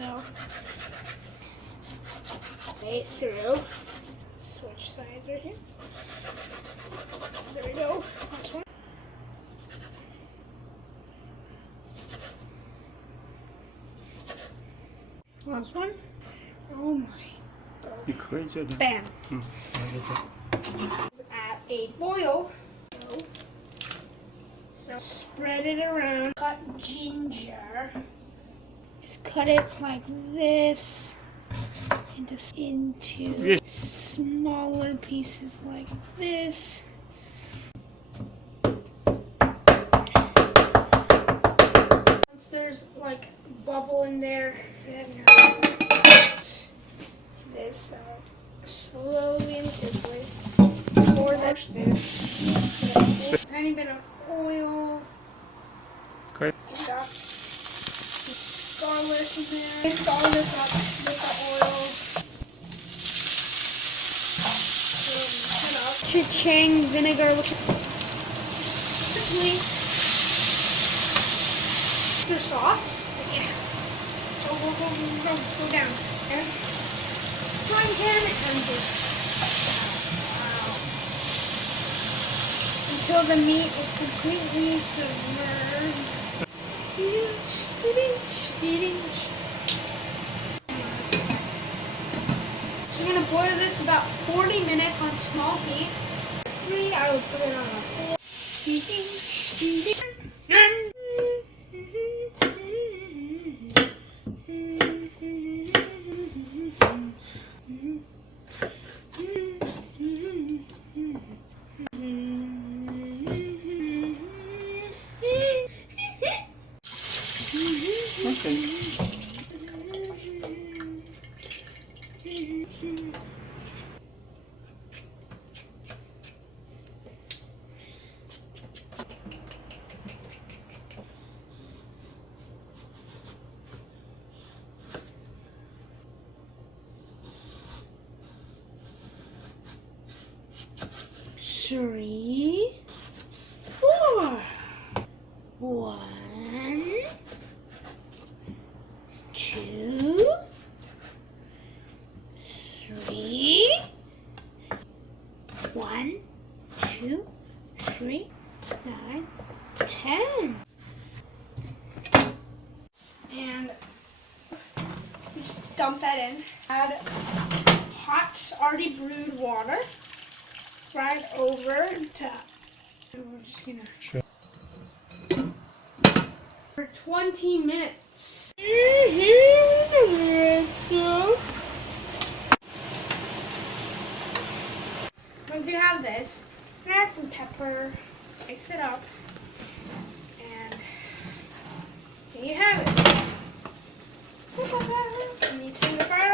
so play it through. Switch sides right here. There we go. Last one. Last one. Oh my god. 你可以这样。 Bam. 嗯，然后就这样。 Add a boil. So spread it around. Cut ginger. Just cut it like this. Into smaller pieces like this. Once there's like a bubble in there, this slowly and quickly pour this. Tiny bit of oil. Okay. Garlic in there. Mix all this up with the oil. Cha-ching vinegar, which is your sauce. Yeah. Go down. Okay. Frying pan and wow. Until the meat is completely submerged. So you're gonna boil this about 40 minutes on small heat. I will put it on a 4. Three, 4. 1, 2, 3. 1, 2, 3, 9, 10. And just dump that in. Add hot, already brewed water. Right over top. And we're just gonna for 20 minutes. Once you have this, add some pepper, mix it up, and there you have it. And you turn the fire